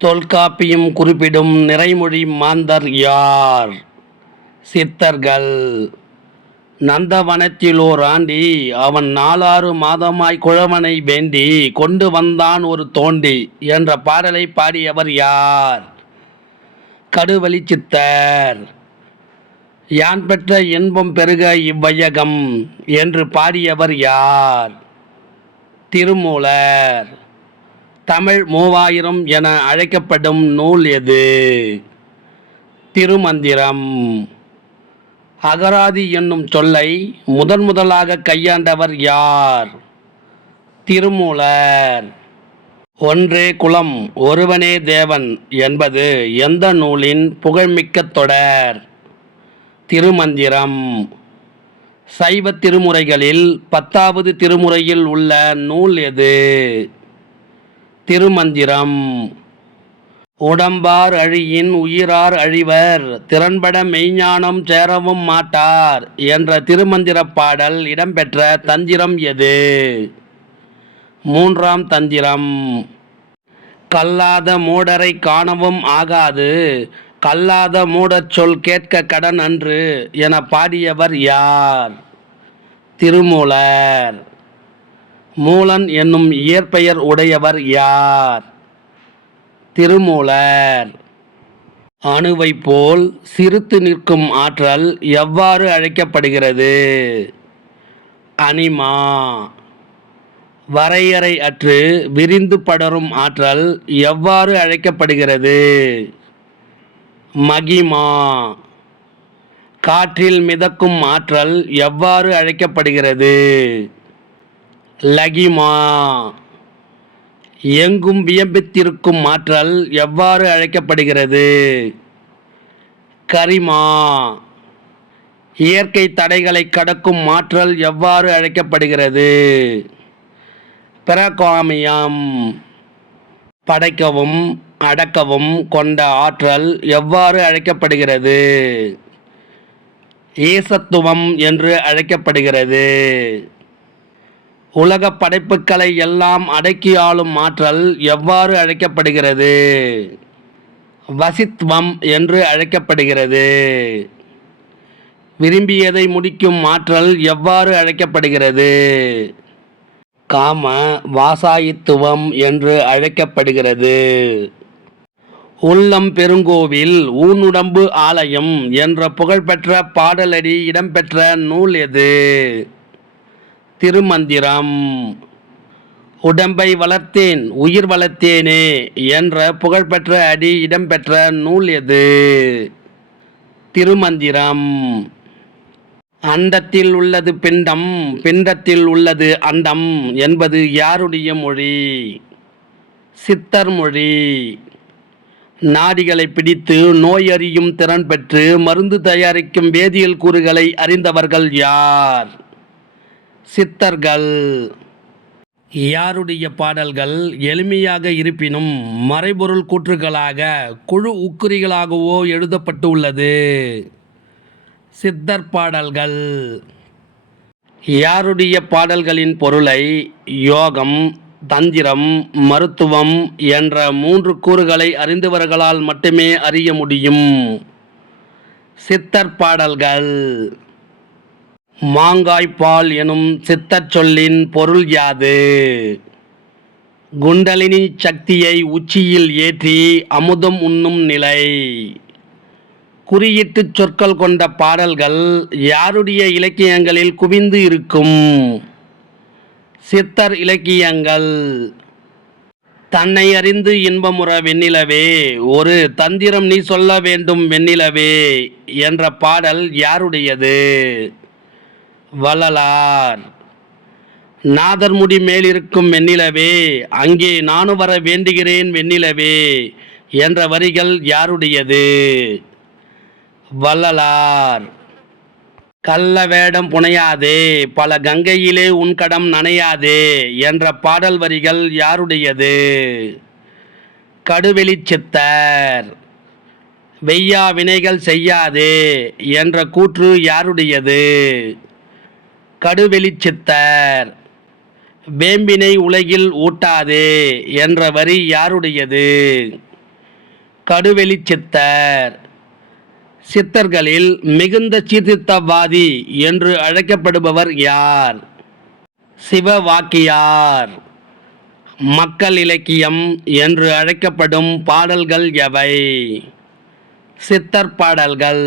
தொல்காப்பியம் குறிப்பிடும் நிறைமொழி மாந்தர் யார்? சித்தர்கள். நந்தவனத்திலோர் ஆண்டி அவன் நாலாறு மாதமாய் குழவனை வேண்டி கொண்டு வந்தான் ஒரு தோண்டி என்ற பாடலை பாடியவர் யார்? கடுவழி சித்தர். யான் பெற்ற இன்பம் பெருக இவ்வையகம் என்று பாடியவர் யார்? திருமூலர். தமிழ் மூவாயிரம் என அழைக்கப்படும் நூல் எது? திருமந்திரம். அகராதி என்னும் சொல்லை முதன் முதலாக கையாண்டவர் யார்? திருமூலர். ஒன்றே குலம் ஒருவனே தேவன் என்பது எந்த நூலின் புகழ்மிக்க தொடர்? திருமந்திரம். சைவ திருமுறைகளில் பத்தாவது திருமுறையில் உள்ள நூல் எது? திருமந்திரம். உடம்பார் அழியின் உயிரார் அழிவர் திறன்பட மெய்ஞானம் சேரவும் மாட்டார் என்ற திருமந்திரப் பாடல் இடம்பெற்ற தந்திரம் எது? மூன்றாம் தந்திரம். கல்லாத மூடரை காணவும் ஆகாது கல்லாத மூடச் சொல் கேட்க கடன் அன்று என பாடியவர் யார்? திருமூலர். மூலன் என்னும் இயற்பெயர் உடையவர் யார்? திருமூலர். அணுவை போல் சிரித்து நிற்கும் ஆற்றல் எவ்வாறு அழைக்கப்படுகிறது? அனிமா. வரையறை அற்று விரிந்து படரும் ஆற்றல் எவ்வாறு அழைக்கப்படுகிறது? மகிமா. காற்றில் மிதக்கும் ஆற்றல் எவ்வாறு அழைக்கப்படுகிறது? லகிமா. எங்கும் வியம்பித்திருக்கும் ஆற்றல் எவ்வாறு அழைக்கப்படுகிறது? கரிமா. இயற்கை தடைகளை கடக்கும் மாற்றல் எவ்வாறு அழைக்கப்படுகிறது? பிரகாமியம். படைக்கவும் அடக்கவும் கொண்ட ஆற்றல் எவ்வாறு அழைக்கப்படுகிறது? ஈசத்துவம் என்று அழைக்கப்படுகிறது. உலக படைப்புக்களை எல்லாம் அடக்கி ஆளும் ஆற்றல் எவ்வாறு அழைக்கப்படுகிறது? வசித்வம் என்று அழைக்கப்படுகிறது. விரும்பியதை முடிக்கும் ஆற்றல் எவ்வாறு அழைக்கப்படுகிறது? காம வாசாயித்துவம் என்று அழைக்கப்படுகிறது. உள்ளம் பெருங்கோவில் ஊனுடம்பு ஆலயம் என்ற புகழ்பெற்ற பாடலடி இடம்பெற்ற நூல் எது? திருமந்திரம். உடம்பை வளர்த்தேன் உயிர் வளர்த்தேனே என்ற புகழ்பெற்ற அடி இடம்பெற்ற நூல் எது? திருமந்திரம். அண்டத்தில் உள்ளது பிண்டம் பிண்டத்தில் உள்ளது அண்டம் என்பது யாருடைய மொழி? சித்தர் மொழி. நாடிகளை பிடித்து நோய் அறியும் திறன் பெற்று மருந்து தயாரிக்கும் வேதியியல் கூறுகளை அறிந்தவர்கள் யார்? சித்தர்கள். யாருடைய பாடல்கள் எளிமையாக இருப்பினும் மறைபொருள் கூற்றுகளாக குழு உக்குறிகளாகவோ எழுதப்பட்டுள்ளது. சித்தர் பாடல்கள். யாருடைய பாடல்களின் பொருளை யோகம் தந்திரம் மருத்துவம் என்ற மூன்று கூறுகளை அறிந்தவர்களால் மட்டுமே அறிய முடியும். சித்தர் பாடல்கள். மாங்காய்ப்பால் எனும் சித்தர் சொல்லின் பொருள் யாது? குண்டலினி சக்தியை உச்சியில் ஏற்றி அமுதம் உண்ணும் நிலை. குறியீட்டு சொற்கள் கொண்ட பாடல்கள் யாருடைய இலக்கியங்களில் குவிந்து இருக்கும்? சித்தர் இலக்கியங்கள். தன்னை அறிந்து இன்பமுற வெண்ணிலவே ஒரு தந்திரம் நீ சொல்ல வேண்டும் வெண்ணிலவே என்ற பாடல் யாருடையது? வள்ளலார். நாதர்முடி மேலிருக்கும் வெண்ணிலவே அங்கே நானும் வர வேண்டுகிறேன் வெண்ணிலவே என்ற வரிகள் யாருடையது? வள்ளலார். கள்ள வேடம் புனையாதே பல கங்கையிலே உன் கடம் நனையாதே என்ற பாடல் வரிகள் யாருடையது? கடுவெளி சித்தர். வெய்யா வினைகள் செய்யாதே என்ற கூற்று யாருடையது? கடுவெளி சித்தர் வேம்பினை உலகில் ஊட்டாதே என்ற வரி யாருடையது? கடுவெளி சித்தர் சித்தர்களில் மிகுந்த சீர்திருத்தவாதி என்று அழைக்கப்படுபவர் யார்? சிவவாக்கியார். மக்கள் இலக்கியம் என்று அழைக்கப்படும் பாடல்கள் எவை? சித்தர் பாடல்கள்.